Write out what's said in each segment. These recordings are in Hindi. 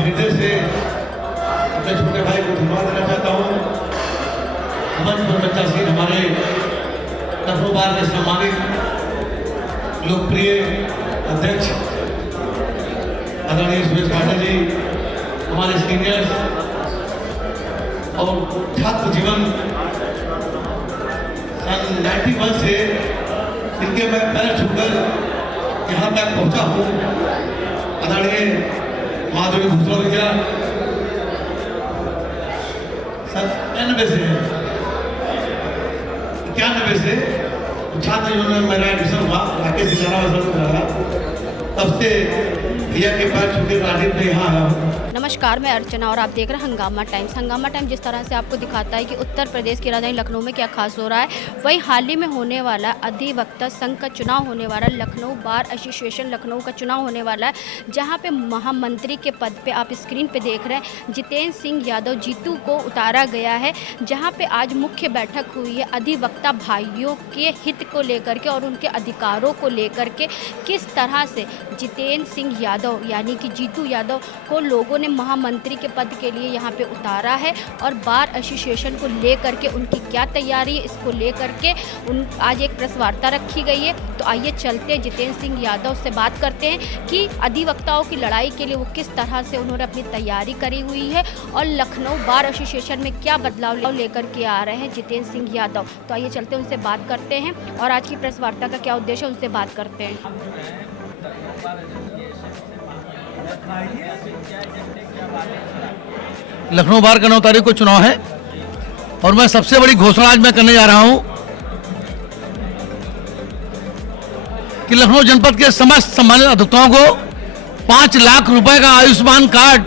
हृदय से अपने छोटे भाई को धन्यवाद देना चाहता हूँ। मंच पर बच्चासीन हमारे लखनऊ बार के सम्मानित लोकप्रिय अध्यक्ष आदरणीय सुरेश घाटा जी, हमारे सीनियर्स और छात्र जीवन सन 91 से इनके मैं पैर छूकर यहाँ तक पहुँचा हूँ। आदरणीय माधुरी भूसरा भैया सन 91 से 91 से छात्र जीवन में मेरा एडमिशन हुआ, राकेश सिंह कराया, तब से भैया के पैर छूटे राजीव में यहाँ आया हूँ। नमस्कार, मैं अर्चना और आप देख रहे हैं हंगामा टाइम्स। हंगामा टाइम्स जिस तरह से आपको दिखाता है कि उत्तर प्रदेश की राजधानी लखनऊ में क्या खास हो रहा है, वही हाल ही में होने वाला अधिवक्ता संघ का चुनाव होने वाला, लखनऊ बार एसोसिएशन लखनऊ का चुनाव होने वाला है, जहां पे महामंत्री के पद पे आप स्क्रीन पे देख रहे हैं जितेंद्र सिंह यादव जीतू को उतारा गया है। जहां पे आज मुख्य बैठक हुई है अधिवक्ता भाइयों के हित को लेकर के और उनके अधिकारों को लेकर के, किस तरह से जितेंद्र सिंह यादव यानी कि जीतू यादव को लोगों ने महामंत्री के पद के लिए यहाँ पे उतारा है और बार एसोसिएशन को लेकर के उनकी क्या तैयारी है, इसको लेकर के आज एक प्रेस वार्ता रखी गई है। तो आइए चलते जितेंद्र सिंह यादव से बात करते हैं कि अधिवक्ताओं की लड़ाई के लिए वो किस तरह से उन्होंने अपनी तैयारी करी हुई है और लखनऊ बार एसोसिएशन में क्या बदलाव लेकर के आ रहे हैं जितेंद्र सिंह यादव। तो आइए चलते उनसे बात करते हैं और आज की प्रेस वार्ता का क्या उद्देश्य है उनसे बात करते हैं। लखनऊ बार का 9 तारीख को चुनाव है और मैं सबसे बड़ी घोषणा आज मैं करने जा रहा हूं कि लखनऊ जनपद के समस्त सम्मानित अधिवक्ताओं को 5 लाख रुपए का आयुष्मान कार्ड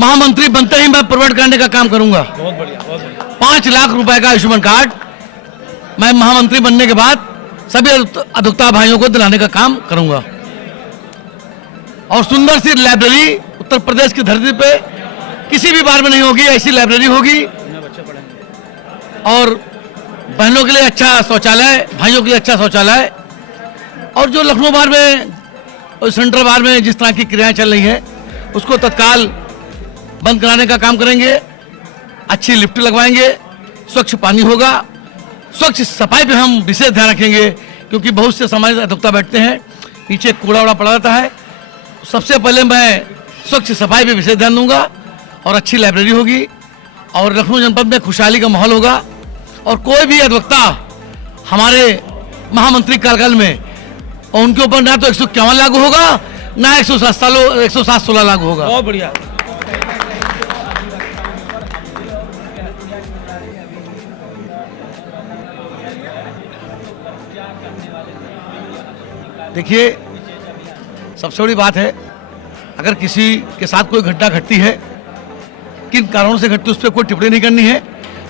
महामंत्री बनते ही मैं प्रोवाइड करने का काम करूंगा। बहुत बढ़िया। 5 लाख रुपए का आयुष्मान कार्ड मैं महामंत्री बनने के बाद सभी अधिवक्ता भाइयों को दिलाने का काम करूंगा और सुंदर सी लाइब्रेरी उत्तर प्रदेश की धरती पे किसी भी बार में नहीं होगी, ऐसी लाइब्रेरी होगी और बहनों के लिए अच्छा शौचालय, भाइयों के लिए अच्छा शौचालय और जो लखनऊ बार में और सेंट्रल बार में जिस तरह की क्रियाएं चल रही है उसको तत्काल बंद कराने का काम करेंगे। अच्छी लिफ्ट लगवाएंगे, स्वच्छ पानी होगा, स्वच्छ सफाई पे हम विशेष ध्यान रखेंगे क्योंकि बहुत से सम्मानित अधिवक्ता बैठते हैं, नीचे कूड़ा वूड़ा पड़ा रहता है। सबसे पहले मैं स्वच्छ सफाई पे विशेष ध्यान दूंगा और अच्छी लाइब्रेरी होगी और लखनऊ जनपद में खुशहाली का माहौल होगा और कोई भी अधिवक्ता हमारे महामंत्री कार्यकाल में और उनके ऊपर ना तो 151 लागू होगा ना 107-16 लागू होगा। बहुत बढ़िया। देखिए, सबसे बड़ी बात है अगर किसी के साथ कोई घटना घटती है, किन कारणों से घटती, उस पर कोई टिप्पणी नहीं करनी है।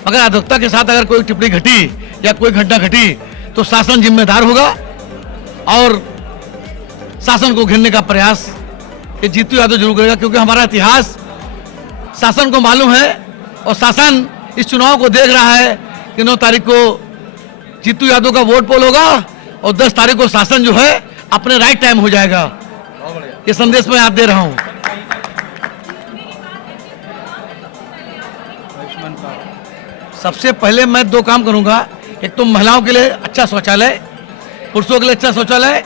मगर अधिवक्ता के साथ अगर कोई टिप्पणी घटी या कोई घटना घटी तो शासन जिम्मेदार होगा और शासन को घेरने का प्रयास ये जीतू यादव जरूर करेगा क्योंकि हमारा इतिहास शासन को मालूम है और शासन इस चुनाव को देख रहा है कि 9 तारीख को जीतू यादव का वोट पोल होगा और 10 तारीख को शासन जो है अपने राइट टाइम हो जाएगा। ये संदेश मैं आप दे रहा हूं। सबसे पहले मैं 2 काम करूंगा, एक तो महिलाओं के लिए अच्छा शौचालय, पुरुषों के लिए अच्छा शौचालय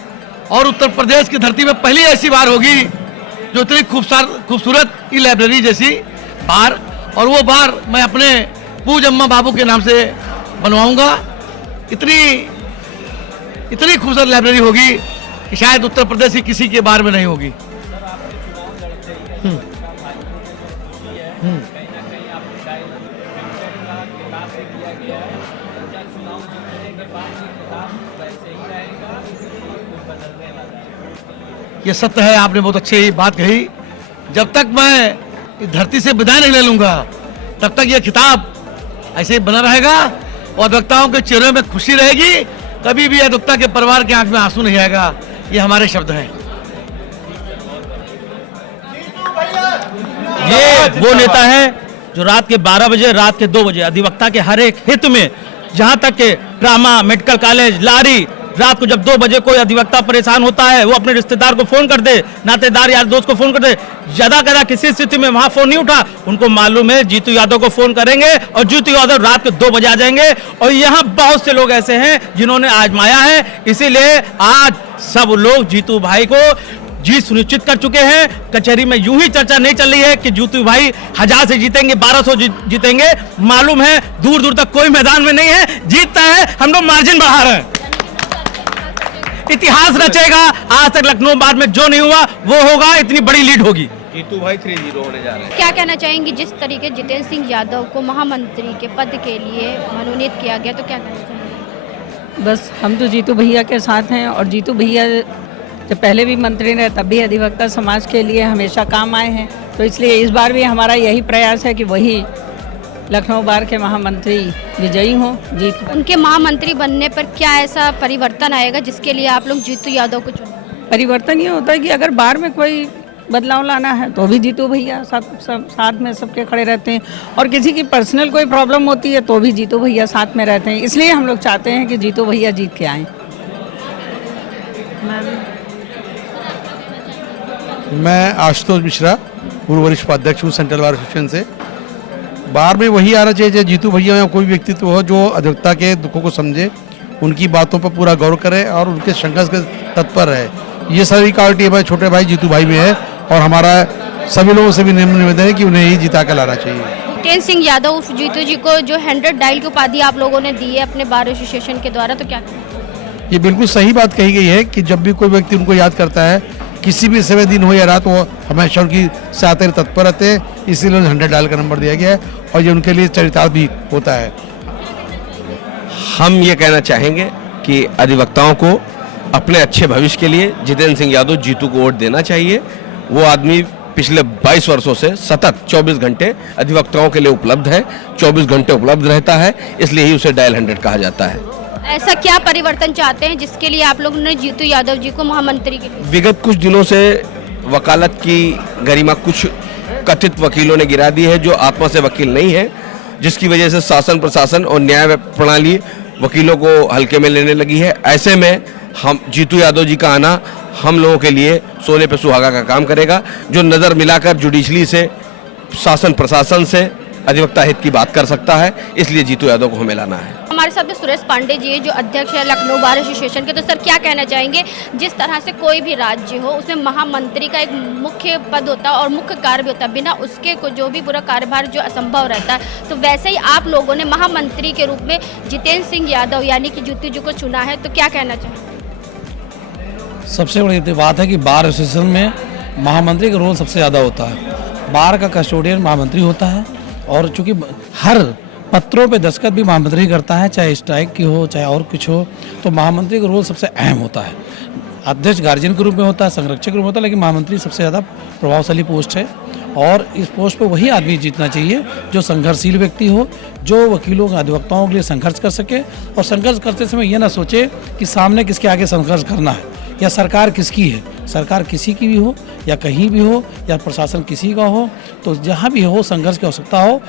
और उत्तर प्रदेश की धरती में पहली ऐसी बार होगी जो इतनी खूबसूरत ई लाइब्रेरी जैसी बार, और वो बार मैं अपने पूज अम्मा बाबू के नाम से बनवाऊंगा। इतनी खूबसूरत लाइब्रेरी होगी कि शायद उत्तर प्रदेश की किसी के बार में नहीं होगी। ये सत्य है, आपने बहुत अच्छी बात कही। जब तक मैं इस धरती से विदाई नहीं ले लूंगा तब तक ये खिताब ऐसे ही बना रहेगा और अधिवक्ताओं के चेहरे में खुशी रहेगी, कभी भी अधिवक्ता के परिवार के आंख में आंसू नहीं आएगा। ये हमारे शब्द हैं। ये वो नेता है जो रात के 12 बजे, रात के 2 बजे अधिवक्ता के हर एक हित में, जहां तक के ट्रामा, मेडिकल कॉलेज, लारी, रात को जब 2 बजे कोई अधिवक्ता परेशान होता है, वो अपने रिश्तेदार को फोन कर दे, नातेदार यार दोस्त को फोन कर दे, ज्यादा कदा किसी स्थिति में वहां फोन नहीं उठा, उनको मालूम है जीतू यादव को फोन करेंगे और जीतू यादव रात के 2 बजे आ जाएंगे। और यहाँ बहुत से लोग ऐसे हैं जिन्होंने आजमाया है, इसीलिए आज सब लोग जीतू भाई को जीत सुनिश्चित कर चुके हैं। कचहरी में यूं ही चर्चा नहीं चल रही है कि जीतू भाई 1000 से जीतेंगे, 1200 जीतेंगे, मालूम है दूर दूर तक कोई मैदान में नहीं है, जीतता है, हम लोग मार्जिन बढ़ा रहे हैं। इतिहास रचेगा, आज तक लखनऊ बार में जो नहीं हुआ वो होगा, इतनी बड़ी लीड होगी। जीतू भाई 3-0 होने जा रहे हैं। क्या कहना चाहेंगे जिस तरीके जितेंद्र सिंह यादव को महामंत्री के पद के लिए मनोनीत किया गया, तो क्या कहना चाहेंगे? बस हम तो जीतू भैया के साथ हैं, और जीतू भैया जब पहले भी मंत्री रहे तब भी अधिवक्ता समाज के लिए हमेशा काम आए हैं, तो इसलिए इस बार भी हमारा यही प्रयास है कि वही लखनऊ बार के महामंत्री विजयी हों, जीत। उनके महामंत्री बनने पर क्या ऐसा परिवर्तन आएगा जिसके लिए आप लोग जीतू यादव को चुने? परिवर्तन ये होता है कि अगर बार में कोई बदलाव लाना है तो भी जीतू भैया साथ में सबके खड़े रहते हैं, और किसी की पर्सनल कोई प्रॉब्लम होती है तो भी जीतू भैया साथ में रहते हैं। इसलिए हम लोग चाहते हैं कि जीतू भैया जीत के आएँ। मैं आशुतोष मिश्रा, पूर्व वरिष्ठ उपाध्यक्ष हूँ सेंट्रल बार एसोसिएशन से। बार में वही आना चाहिए जो जीतू भैया या कोई व्यक्तित्व हो जो अधिवक्ता के दुखों को समझे, उनकी बातों पर पूरा गौर करे और उनके संघर्ष के तत्पर रहे। ये सारी क्वालिटी हमारे छोटे भाई जीतू भाई में है, और हमारा सभी लोगों से भी निवेदन है कि उन्हें ही जिता कर लाना चाहिए। जितेंद्र सिंह यादव जीतू जी को जो 100 डायल की उपाधि आप लोगों ने दी है अपने बार एसोसिएशन के द्वारा, तो क्या कहें? ये बिल्कुल सही बात कही गई है कि जब भी कोई व्यक्ति उनको याद करता है, किसी भी समय दिन हो या रात, वो हमेशा उनकी सहायता तत्पर रहते हैं, इसीलिए 100 डायल का नंबर दिया गया है, और ये उनके लिए चरितार्थ भी होता है। हम ये कहना चाहेंगे कि अधिवक्ताओं को अपने अच्छे भविष्य के लिए जितेंद्र सिंह यादव जीतू को वोट देना चाहिए। वो आदमी पिछले 22 वर्षों से सतत 24 घंटे अधिवक्ताओं के लिए उपलब्ध है, 24 घंटे उपलब्ध रहता है, इसलिए ही उसे डायल 100 कहा जाता है। ऐसा क्या परिवर्तन चाहते हैं जिसके लिए आप लोगों ने जीतू यादव जी को महामंत्री के लिए? विगत कुछ दिनों से वकालत की गरिमा कुछ कथित वकीलों ने गिरा दी है जो आत्मा से वकील नहीं है, जिसकी वजह से शासन प्रशासन और न्याय प्रणाली वकीलों को हल्के में लेने लगी है। ऐसे में हम जीतू यादव जी का आना हम लोगों के लिए सोने पे सुहागा का काम करेगा, जो नज़र मिलाकर जुडिशली से, शासन प्रशासन से अधिवक्ता हित की बात कर सकता है, इसलिए जीतू यादव को हमें लाना है। हमारे साथ में सुरेश पांडे जी जो अध्यक्ष है लखनऊ बार एसोसिएशन के, तो सर क्या कहना चाहेंगे जिस तरह से कोई भी राज्य हो उसमें महामंत्री का एक मुख्य पद होता है और मुख्य कार्य भी होता है, बिना उसके को जो भी पूरा कार्यभार जो असंभव रहता है, तो वैसे ही आप लोगों ने महामंत्री के रूप में जितेंद्र सिंह यादव यानी कि जीतू जी को चुना है, तो क्या कहना चाहेंगे? सबसे बड़ी बात है कि बार एसोसिएशन में महामंत्री का रोल सबसे ज़्यादा होता है। बार का कस्टोडियन महामंत्री होता है, और चूंकि हर पत्रों पे दस्तखत भी महामंत्री करता है, चाहे स्ट्राइक की हो चाहे और कुछ हो, तो महामंत्री का रोल सबसे अहम होता है। अध्यक्ष गार्जियन के रूप में होता है, संरक्षक के रूप में होता है, लेकिन महामंत्री सबसे ज़्यादा प्रभावशाली पोस्ट है, और इस पोस्ट पे वही आदमी जीतना चाहिए जो संघर्षशील व्यक्ति हो, जो वकीलों अधिवक्ताओं के लिए संघर्ष कर सके, और संघर्ष करते समय ये ना सोचे कि सामने किसके आगे संघर्ष करना है या सरकार किसकी है। सरकार किसी की भी हो या कहीं भी हो या प्रशासन किसी का हो, तो जहाँ भी हो संघर्ष की आवश्यकता हो,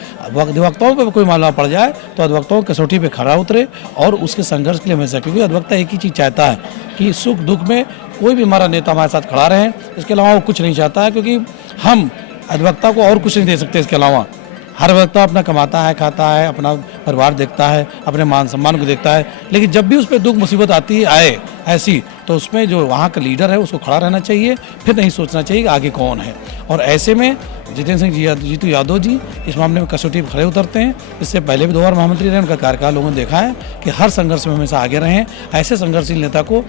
अधिवक्ताओं पर कोई मामला पड़ जाए तो अधिवक्ताओं कसौटी पे खड़ा उतरे और उसके संघर्ष के लिए हमेशा, क्योंकि अधिवक्ता एक ही चीज़ चाहता है कि सुख दुख में कोई भी हमारा नेता हमारे साथ खड़ा रहे, इसके अलावा वो कुछ नहीं चाहता है, क्योंकि हम अधिवक्ता को और कुछ नहीं दे सकते। इसके अलावा हर व्यक्ति अपना कमाता है, खाता है, अपना परिवार देखता है, अपने मान सम्मान को देखता है, लेकिन जब भी उस पर दुख मुसीबत आती है आए ऐसी, तो उसमें जो वहाँ का लीडर है उसको खड़ा रहना चाहिए, फिर नहीं सोचना चाहिए कि आगे कौन है। और ऐसे में जितेंद्र सिंह जीतू यादव जी इस मामले में कसौटी पर खड़े उतरते हैं। इससे पहले भी 2 बार महामंत्री रहे, उनका कार्यकाल लोगों ने देखा है कि हर संघर्ष में हमेशा आगे रहें। ऐसे संघर्षशील नेता को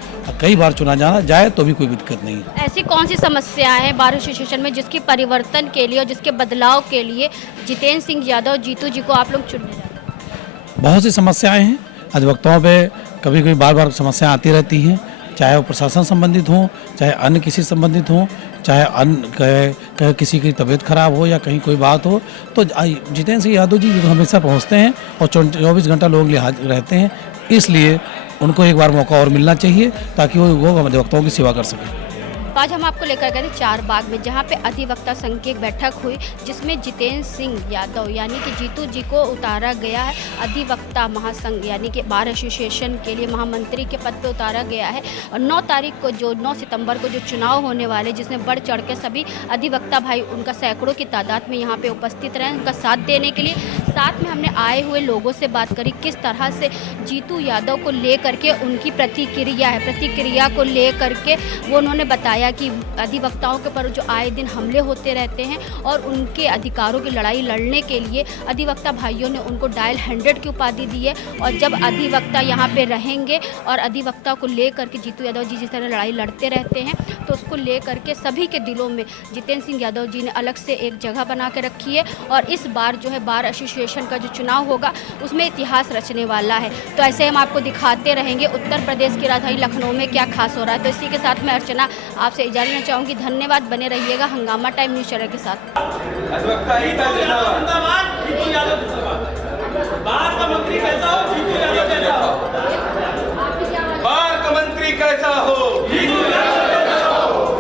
कई बार चुना जाना जाए तो भी कोई दिक्कत नहीं है। ऐसी कौन सी समस्याएं हैं बार एसोसिएशन में जिसके परिवर्तन के लिए और जिसके बदलाव के लिए जितेंद्र सिंह यादव जीतू जी को आप लोग चुनने जा रहे हैं? बहुत सी समस्याएं हैं अधिवक्ताओं पे, कभी कभी बार समस्याएं आती रहती हैं, चाहे वो प्रशासन संबंधित हो, चाहे अन्य किसी संबंधित हो, चाहे अन्य किसी की तबीयत खराब हो या कहीं कोई बात हो, तो जितेंद्र सिंह यादव जी हमेशा पहुंचते हैं और 24 घंटा लोगों के लिए हाजिर रहते हैं। इसलिए उनको एक बार मौका और मिलना चाहिए ताकि वो अधिवक्ताओं की सेवा कर सकें। आज हम आपको लेकर गए थे चार बाग में, जहां पे अधिवक्ता संघ की एक बैठक हुई, जिसमें जितेंद्र सिंह यादव यानी कि जीतू जी को उतारा गया है अधिवक्ता महासंघ यानी कि बार एसोसिएशन के लिए महामंत्री के पद पे उतारा गया है। और 9 सितंबर को जो चुनाव होने वाले, जिसमें बढ़ चढ़ के सभी अधिवक्ता भाई उनका सैकड़ों की तादाद में यहाँ पे उपस्थित रहे उनका साथ देने के लिए। साथ में हमने आए हुए लोगों से बात करी किस तरह से जीतू यादव को लेकर के उनकी प्रतिक्रिया को लेकर के वो उन्होंने बताया कि अधिवक्ताओं के पर जो आए दिन हमले होते रहते हैं और उनके अधिकारों की लड़ाई लड़ने के लिए अधिवक्ता भाइयों ने उनको डायल 100 की उपाधि दी है। और जब अधिवक्ता यहाँ पे रहेंगे और अधिवक्ता को लेकर के जीतू यादव जी जिस तरह लड़ाई लड़ते रहते हैं, तो उसको लेकर के सभी के दिलों में जितेंद्र सिंह यादव जी ने अलग से एक जगह बना के रखी है। और इस बार जो है बार एसोसिएशन का जो चुनाव होगा उसमें इतिहास रचने वाला है। तो ऐसे हम आपको दिखाते रहेंगे उत्तर प्रदेश की राजधानी लखनऊ में क्या खास हो रहा है। तो इसी के साथ मैं अर्चना आपसे इजाज़त लेना चाहूँगी। धन्यवाद, बने रहिएगा हंगामा टाइम न्यूज़ चैनल के साथ। बार का मंत्री कैसा हो, जीतू यादव कैसा हो। बार का मंत्री कैसा हो, जीतू यादव कैसा हो।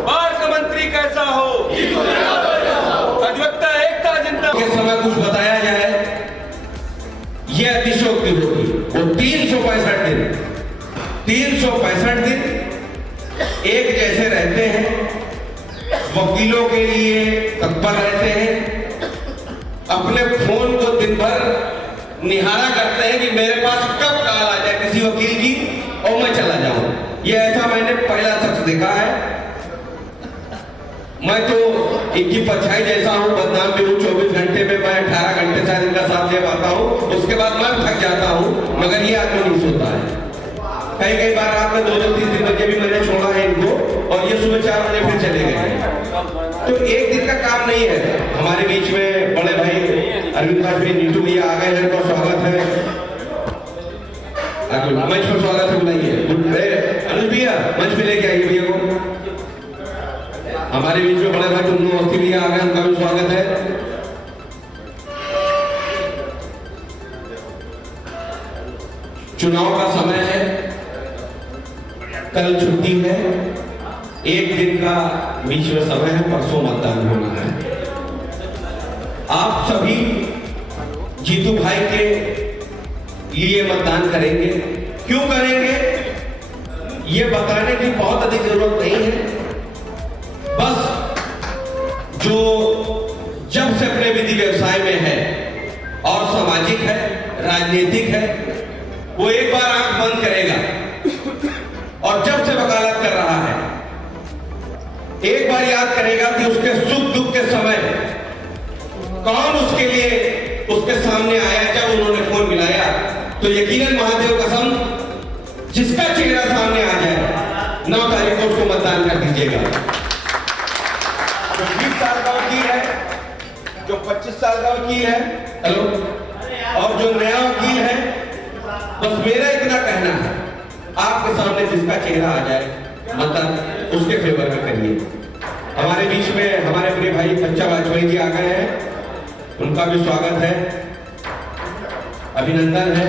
बार का मंत्री कैसा हो, जीतू यादव कैसा हो। अधिवक्ता एकता जिंदाबाद। के समय कुछ बताया जाए ये अतिशयोक्ति होगी। वो 365 दिन एक जैसे रहते हैं, वकीलों के लिए तत्पर रहते हैं, अपने फोन को दिन भर निहारा करते हैं कि मेरे पास कब कॉल आ जाए किसी वकील की और मैं चला जाऊं। ये ऐसा मैंने पहला शख्स देखा है। मैं तो इनकी परछाई जैसा हूं, बदनाम भी हूं। 24 घंटे में मैं 18 घंटे शायद इनका साथ दे पाता हूं, उसके बाद मैं थक जाता हूं, मगर ये आदमी नहीं सोता है। कई बार रात में 2-3 बजे भी मैंने छोड़ा है इनको, और ये सुबह 4 बजे फिर चले गए। तो एक दिन का काम नहीं है। हमारे बीच में बड़े भाई अरविंद भाई नीतू भैया आ गए हैं, तो स्वागत है। मंच पर स्वागत है, बुलाइए अनुज भैया, मंच पे लेके आइए भैया को। हमारे बीच में बड़े भाई टुन्नू अवस्थी भैया आ गए, उनका भी स्वागत है। चुनाव का समय है, कल छुट्टी है, एक दिन का बीच में समय है, परसों मतदान होना है। आप सभी जीतू भाई के लिए मतदान करेंगे। क्यों करेंगे ये बताने की बहुत अधिक जरूरत नहीं है। बस जो जब से अपने विधि व्यवसाय में है और सामाजिक है, राजनीतिक है, वो एक बार आंख बंद करेगा और जब से वकालत कर रहा है एक बार याद करेगा कि उसके सुख दुख के समय कौन उसके लिए उसके सामने आया। जब उन्होंने फोन मिलाया तो यकीनन महादेव कसम, जिसका चेहरा सामने आ जाए 9 तारीख को उसको मतदान कर दीजिएगा। जो 20 साल का वकील है, जो 25 साल का वकील है, हेलो, और जो नया वकील है, बस मेरा इतना कहना है, आपके सामने जिसका चेहरा आ जाए मतदान उसके फेवर में करिए। हमारे बीच में हमारे प्रिय भाई बच्चा वाजपेयी जी आ गए हैं, उनका भी स्वागत है, अभिनंदन है।